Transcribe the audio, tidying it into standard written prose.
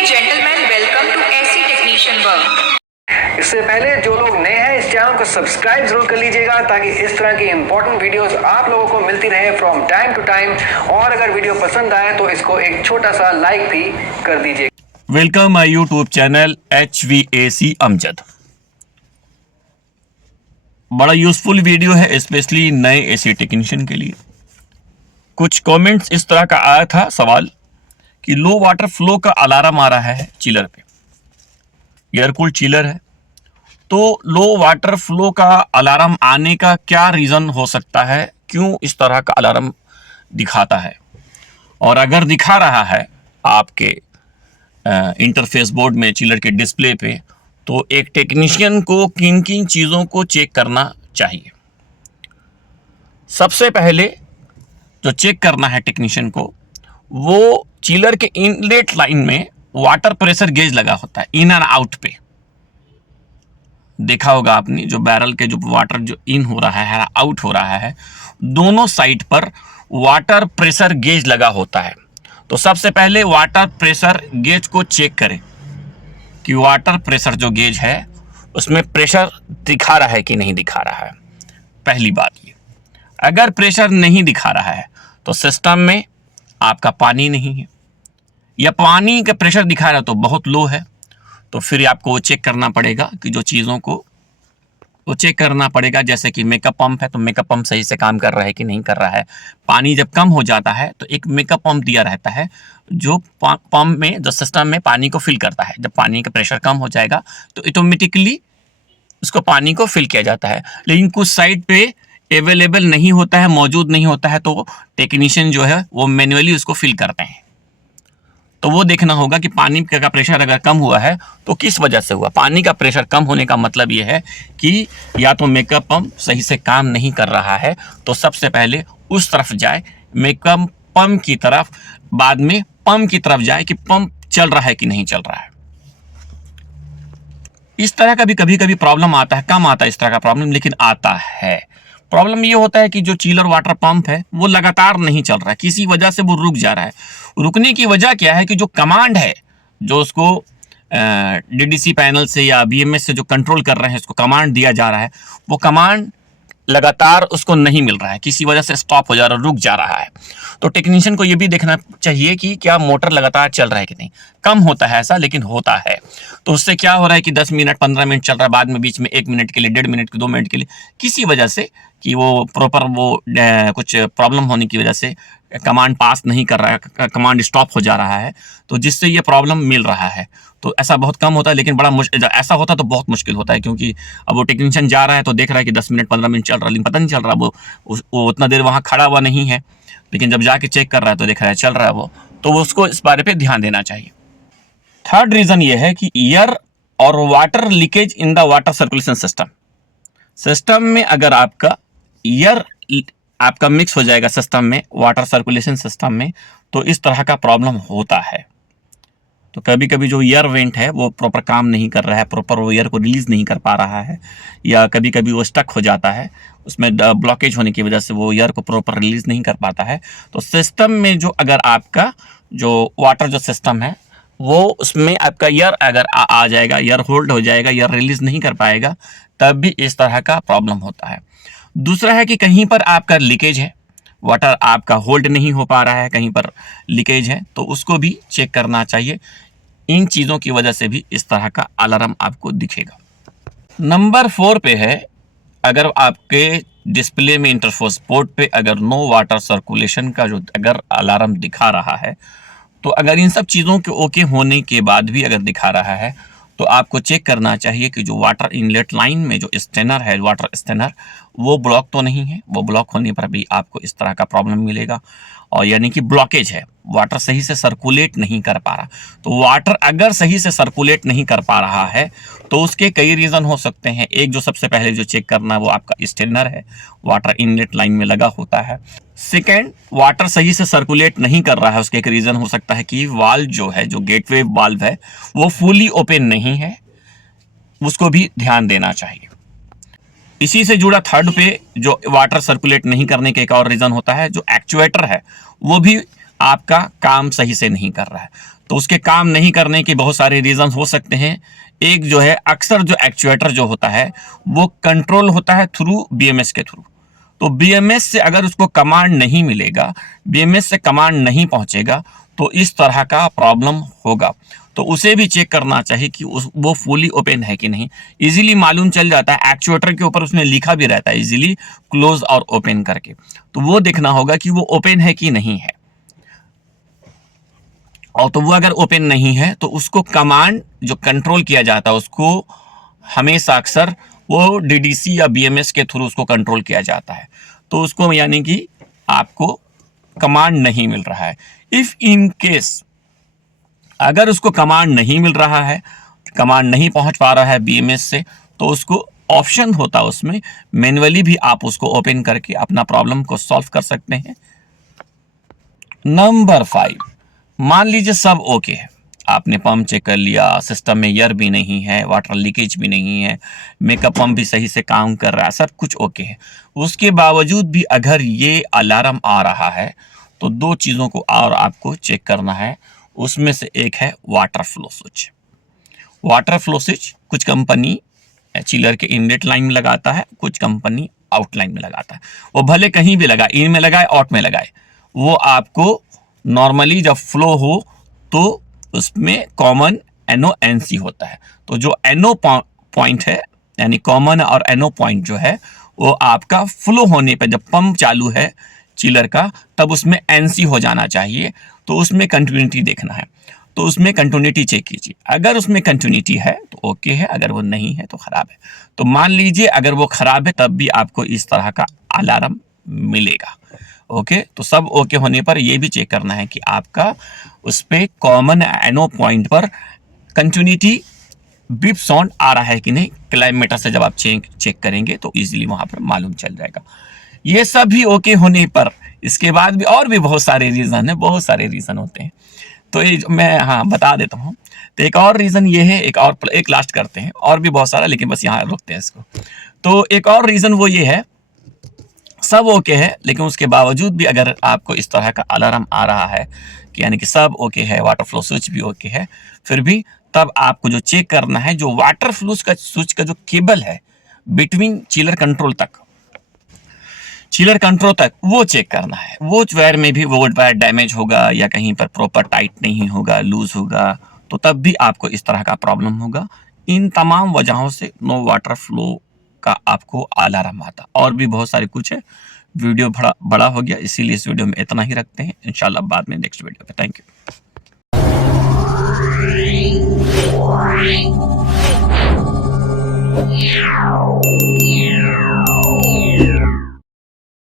and gentlemen, welcome to SC Technician Work. इससे पहले जो लोग नए हैं इस चैनल को सब्सक्राइब जरूर कर लीजिएगा ताकि इस तरह की इंपॉर्टेंट वीडियोस आप लोगों को मिलती रहे फ्रॉम टाइम टू टाइम। और अगर वीडियो पसंद आए तो इसको एक छोटा सा लाइक भी कर दीजिए। Welcome my YouTube channel HVAC Amjad. बड़ा यूजफुल वीडियो है स्पेशली नए एसी टेक्नीशियन के लिए। कुछ कमेंट्स इस तरह का आया था सवाल कि लो वाटर फ्लो का अलार्म आ रहा है चिलर पे, एयर कूल्ड चिलर है, तो लो वाटर फ्लो का अलार्म आने का क्या रीज़न हो सकता है, क्यों इस तरह का अलार्म दिखाता है, और अगर दिखा रहा है आपके इंटरफेस बोर्ड में चिलर के डिस्प्ले पे, तो एक टेक्नीशियन को किन किन चीज़ों को चेक करना चाहिए। सबसे पहले जो चेक करना है टेक्नीशियन को, वो चिलर के इनलेट लाइन में वाटर प्रेशर गेज लगा होता है इन एंड आउट पे। देखा होगा आपने, जो बैरल के जो वाटर जो इन हो रहा है आउट हो रहा है, दोनों साइड पर वाटर प्रेशर गेज लगा होता है। तो सबसे पहले वाटर प्रेशर गेज को चेक करें कि वाटर प्रेशर जो गेज है उसमें प्रेशर दिखा रहा है कि नहीं दिखा रहा है। पहली बात ये, अगर प्रेशर नहीं दिखा रहा है तो सिस्टम में आपका पानी नहीं है, या पानी का प्रेशर दिखा रहा है तो बहुत लो है, तो फिर आपको वो चेक करना पड़ेगा कि जो चीज़ों को वो चेक करना पड़ेगा। जैसे कि मेकअप पंप है तो मेकअप पंप सही से काम कर रहा है कि नहीं कर रहा है। पानी जब कम हो जाता है तो एक मेकअप पंप दिया रहता है जो पंप में जो सिस्टम में पानी को फिल करता है। जब पानी का प्रेशर कम हो जाएगा तो ऑटोमेटिकली उसको पानी को फिल किया जाता है। लेकिन कुछ साइड पे अवेलेबल नहीं होता है, मौजूद नहीं होता है, तो टेक्नीशियन जो है वो मैन्युअली उसको फिल करते हैं। तो वो देखना होगा कि पानी का प्रेशर अगर कम हुआ है तो किस वजह से हुआ। पानी का प्रेशर कम होने का मतलब ये है कि या तो मेकअप पंप सही से काम नहीं कर रहा है, तो सबसे पहले उस तरफ जाए, मेकअप पंप की तरफ, बाद में पंप की तरफ जाए कि पंप चल रहा है कि नहीं चल रहा है। इस तरह का भी कभी कभी प्रॉब्लम आता है, कम आता है इस तरह का प्रॉब्लम, लेकिन आता है। प्रॉब्लम ये होता है कि जो चिलर वाटर पंप है वो लगातार नहीं चल रहा है, किसी वजह से वो रुक जा रहा है। रुकने की वजह क्या है कि जो कमांड है, जो उसको DDC पैनल से या BMS से जो कंट्रोल कर रहे हैं, उसको कमांड दिया जा रहा है, वो कमांड लगातार उसको नहीं मिल रहा है, किसी वजह से स्टॉप हो जा रहा है, रुक जा रहा है। तो टेक्नीशियन को ये भी देखना चाहिए कि क्या मोटर लगातार चल रहा है कि नहीं। कम होता है ऐसा, लेकिन होता है। तो उससे क्या हो रहा है कि 10 मिनट 15 मिनट चल रहा है, बाद में बीच में 1 मिनट के लिए, 1.5 मिनट के, 2 मिनट के लिए, किसी वजह से कि वो प्रॉपर वो कुछ प्रॉब्लम होने की वजह से कमांड पास नहीं कर रहा है, कमांड स्टॉप हो जा रहा है, तो जिससे ये प्रॉब्लम मिल रहा है। तो ऐसा बहुत कम होता है, लेकिन बड़ा ऐसा होता तो बहुत मुश्किल होता है, क्योंकि अब वो टेक्नीशियन जा रहा है तो देख रहा है कि 10 मिनट 15 मिनट चल रहा है, लेकिन पता नहीं चल रहा, वो उतना देर वहाँ खड़ा हुआ नहीं है, लेकिन जब जाके चेक कर रहा है तो देख रहा है चल रहा है वो, तो उसको इस बारे पे ध्यान देना चाहिए। थर्ड रीज़न ये है कि एयर और water leakage in the water circulation system में अगर आपका एयर आपका मिक्स हो जाएगा सिस्टम में, वाटर सर्कुलेशन सिस्टम में, तो इस तरह का प्रॉब्लम होता है। तो कभी कभी जो एयर वेंट है वो प्रॉपर काम नहीं कर रहा है, प्रॉपर वो एयर को रिलीज़ नहीं कर पा रहा है, या कभी कभी वो स्टक हो जाता है, उसमें ब्लॉकेज होने की वजह से वो एयर को प्रॉपर रिलीज़ नहीं कर पाता है। तो सिस्टम में जो अगर आपका जो वाटर जो सिस्टम है वो, उसमें आपका एयर अगर आ जाएगा, एयर होल्ड हो जाएगा, एयर रिलीज़ नहीं कर पाएगा, तब भी इस तरह का प्रॉब्लम होता है। दूसरा है कि कहीं पर आपका लीकेज है, वाटर आपका होल्ड नहीं हो पा रहा है, कहीं पर लीकेज है, तो उसको भी चेक करना चाहिए। इन चीज़ों की वजह से भी इस तरह का अलार्म आपको दिखेगा। नंबर 4 पे है, अगर आपके डिस्प्ले में इंटरफेस बोर्ड पे अगर नो वाटर सर्कुलेशन का जो अगर अलार्म दिखा रहा है, तो अगर इन सब चीज़ों के ओके होने के बाद भी अगर दिखा रहा है, तो आपको चेक करना चाहिए कि जो वाटर इनलेट लाइन में जो स्टेनर है, वाटर स्टेनर, वो ब्लॉक तो नहीं है। वो ब्लॉक होने पर भी आपको इस तरह का प्रॉब्लम मिलेगा, और यानी कि ब्लॉकेज है, वाटर सही से सर्कुलेट नहीं कर पा रहा। तो वाटर अगर सही से सर्कुलेट नहीं कर पा रहा है तो उसके कई रीज़न हो सकते हैं। एक जो सबसे पहले जो चेक करना है वो आपका स्टेनर है, वाटर इनलेट लाइन में लगा होता है। सेकेंड, वाटर सही से सर्कुलेट नहीं कर रहा है, उसके एक रीज़न हो सकता है कि वाल्व जो है, जो गेटवे वाल्व है, वो फुली ओपन नहीं है, उसको भी ध्यान देना चाहिए। इसी से जुड़ा थर्ड पे जो वाटर सर्कुलेट नहीं करने का एक और रीज़न होता है, जो एक्चुएटर है वो भी आपका काम सही से नहीं कर रहा है। तो उसके काम नहीं करने के बहुत सारे रीजन हो सकते हैं। एक जो है, अक्सर जो एक्चुएटर जो होता है वो कंट्रोल होता है थ्रू बीएमएस के थ्रू। तो बीएमएस से अगर उसको कमांड नहीं मिलेगा, बीएमएस से कमांड नहीं पहुंचेगा, तो इस तरह का प्रॉब्लम होगा। तो उसे भी चेक करना चाहिए कि वो फुली ओपन है कि नहीं। इजीली मालूम चल जाता है, एक्चुएटर के ऊपर उसने लिखा भी रहता है इजीली क्लोज और ओपन करके। तो वो देखना होगा कि वो ओपन है कि नहीं है। और तो वो अगर ओपन नहीं है तो उसको कमांड जो कंट्रोल किया जाता है उसको हमेशा अक्सर वो डीडीसी या बीएमएस के थ्रू उसको कंट्रोल किया जाता है। तो उसको यानी कि आपको कमांड नहीं मिल रहा है। इफ इन केस अगर उसको कमांड नहीं मिल रहा है, कमांड नहीं पहुंच पा रहा है बीएमएस से, तो उसको ऑप्शन होता है उसमें मैन्युअली भी आप उसको ओपन करके अपना प्रॉब्लम को सॉल्व कर सकते हैं। नंबर 5, मान लीजिए सब ओके है, आपने पंप चेक कर लिया, सिस्टम में एयर भी नहीं है, वाटर लीकेज भी नहीं है, मेकअप पंप भी सही से काम कर रहा है, सब कुछ ओके है। उसके बावजूद भी अगर ये अलार्म आ रहा है तो 2 चीज़ों को और आपको चेक करना है। उसमें से एक है water flow switch. Water flow switch कुछ कंपनी चिलर के इनलेट लाइन में लगाता है, कुछ कंपनी आउट लाइन में लगाता है। वो भले कहीं भी लगाए, इन में लगाए आउट में लगाए, वो आपको नॉर्मली जब फ्लो हो तो उसमें कॉमन NO/NC होता है। तो जो NO पॉइंट है यानी कॉमन और NO पॉइंट जो है वो आपका फ्लो होने पे, जब पंप चालू है चिलर का, तब उसमें NC हो जाना चाहिए। तो उसमें कंटिन्यूटी देखना है, तो उसमें कंटिन्यूटी चेक कीजिए। अगर उसमें कंटिन्यूटी है तो ओके है, अगर वो नहीं है तो खराब है। तो मान लीजिए अगर वो खराब है तब भी आपको इस तरह का अलार्म मिलेगा। ओके, तो सब ओके होने पर ये भी चेक करना है कि आपका उस पर कॉमन NO पॉइंट पर कंटिन्यूटी बीप साउंड आ रहा है कि नहीं। क्लाइमेटर से जब आप चेक करेंगे तो इजीली वहां पर मालूम चल जाएगा। ये सब भी ओके होने पर इसके बाद भी और भी बहुत सारे रीज़न है, बहुत सारे रीज़न होते हैं। तो ये मैं बता देता हूँ। तो एक और रीज़न ये है, एक लास्ट करते हैं, और भी बहुत सारा, लेकिन बस यहाँ रुकते हैं इसको। तो एक और रीज़न वो ये है, सब ओके है लेकिन उसके बावजूद भी अगर आपको इस तरह का अलार्म आ रहा है कि यानी कि सब ओके है, वाटर फ्लो स्विच भी ओके है, फिर भी तब आपको जो चेक करना है, जो वाटर फ्लो स्विच का जो केबल है बिटवीन चिलर कंट्रोल तक वो चेक करना है। वो वायर में भी वो वायर डैमेज होगा या कहीं पर प्रॉपर टाइट नहीं होगा, लूज होगा, तो तब भी आपको इस तरह का प्रॉब्लम होगा। इन तमाम वजहों से नो वाटर फ्लो का आपको अलार्म आता। और भी बहुत सारे कुछ है। वीडियो बड़ा हो गया, इसीलिए इस वीडियो में इतना ही रखते हैं। इंशाल्लाह बाद में नेक्स्ट वीडियो पे। Thank you.